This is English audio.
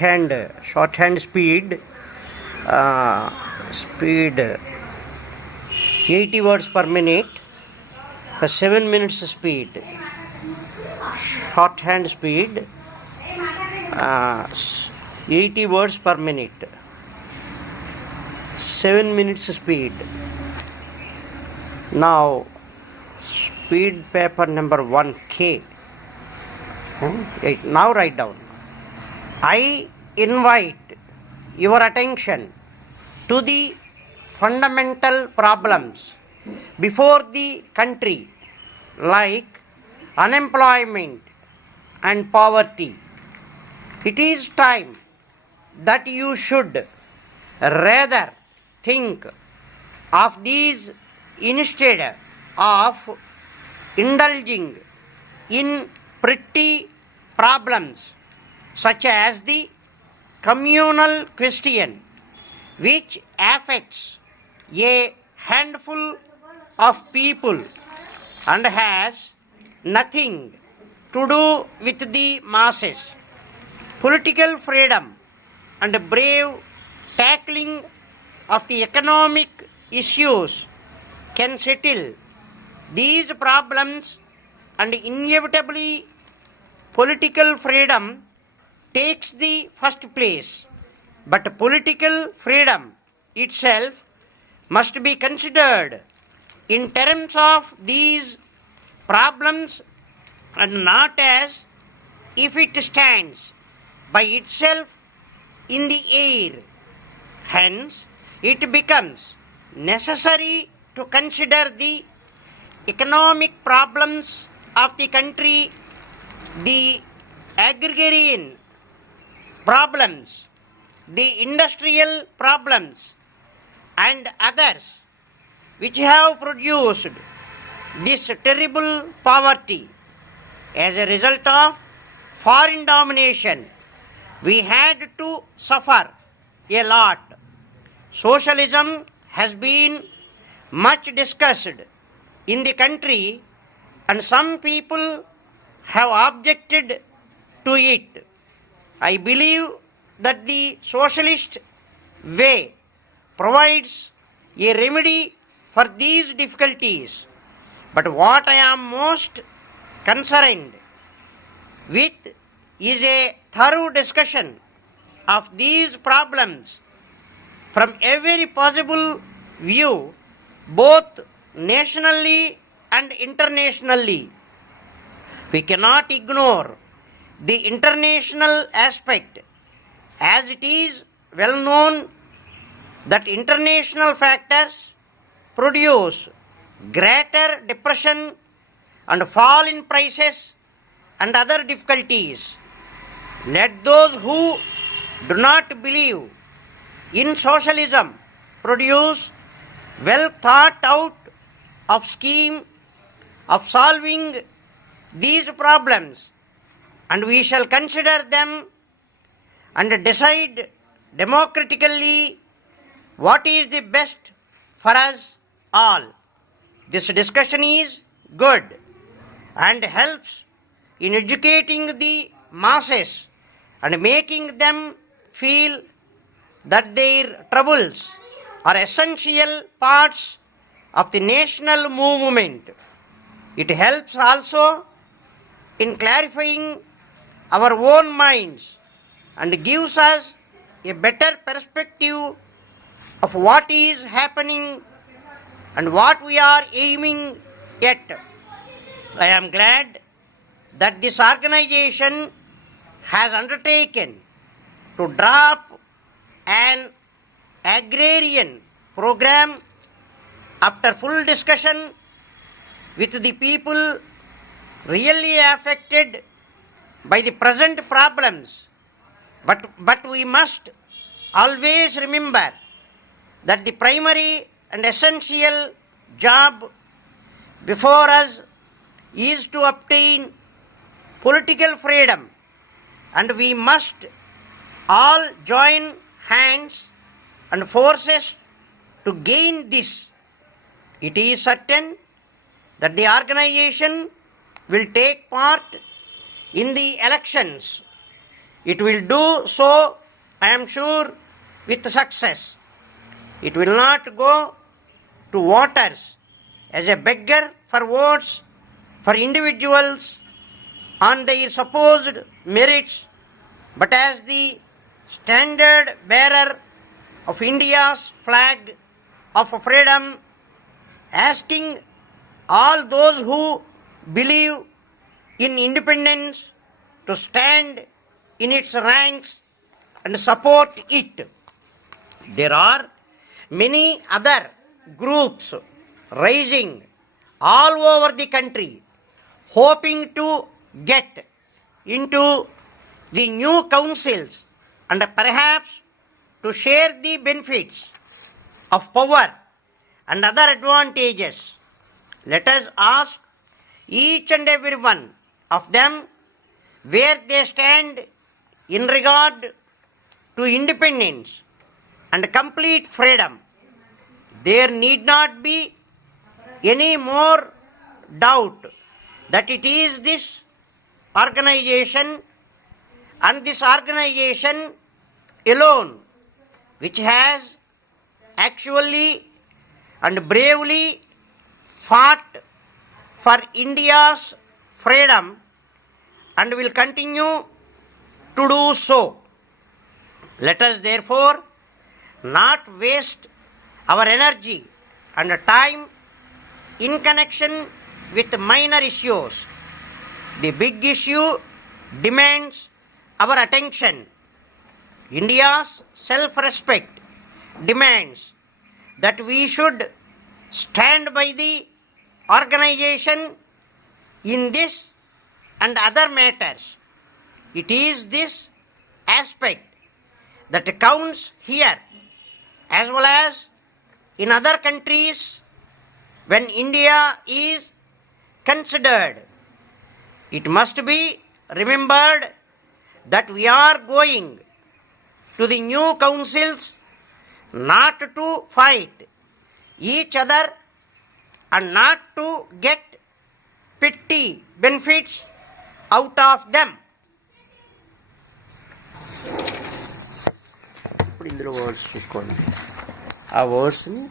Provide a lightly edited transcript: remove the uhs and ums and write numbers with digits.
shorthand speed 80 words per minute for 7 minutes speed. Shorthand speed 80 words per minute, 7 minutes speed. Now speed paper number 1K. Now write down. I invite your attention to the fundamental problems before the country, like unemployment and poverty. It is time that you should rather think of these instead of indulging in petty problems such as the communal question, which affects a handful of people and has nothing to do with the masses. Political freedom and brave tackling of the economic issues can settle these problems, and inevitably political freedom takes the first place. But political freedom itself must be considered in terms of these problems and not as if it stands by itself in the air. Hence, it becomes necessary to consider the economic problems of the country, the agrarian problems, the industrial problems, and others which have produced this terrible poverty. As a result of foreign domination, we had to suffer a lot. Socialism has been much discussed in the country, and some people have objected to it. I believe that the socialist way provides a remedy for these difficulties. But what I am most concerned with is a thorough discussion of these problems from every possible view, both nationally and internationally. We cannot ignore the international aspect, as it is well known that international factors produce greater depression and fall in prices and other difficulties. Let those who do not believe in socialism produce well thought out of scheme of solving these problems, and we shall consider them and decide democratically what is the best for us all. This discussion is good and helps in educating the masses and making them feel that their troubles are essential parts of the national movement. It helps also in clarifying our own minds and gives us a better perspective of what is happening and what we are aiming at. I am glad that this organization has undertaken to drop an agrarian program after full discussion with the people really affected by the present problems. But we must always remember that the primary and essential job before us is to obtain political freedom, and we must all join hands and forces to gain this. It is certain that the organization will take part in the elections It will do so, I am sure, with success. It will not go to voters as a beggar for votes for individuals on their supposed merits, but as the standard bearer of India's flag of freedom, asking all those who believe in independence to stand in its ranks and support it. There are many other groups rising all over the country, hoping to get into the new councils and perhaps to share the benefits of power and other advantages. Let us ask each and every one of them where they stand in regard to independence and complete freedom. There need not be any more doubt that it is this organization and this organization alone which has actually and bravely fought for India's freedom and will continue to do so. Let us therefore not waste our energy and time in connection with minor issues. The big issue demands our attention. India's self-respect demands that we should stand by the organization in this and other matters. It is this aspect that counts here as well as in other countries when India is considered. It must be remembered that we are going to the new councils not to fight each other and not to get petty benefits out of them. ఇప్పుడు ఇందులో words చూసుకోండి. ఆ వర్డ్స్ని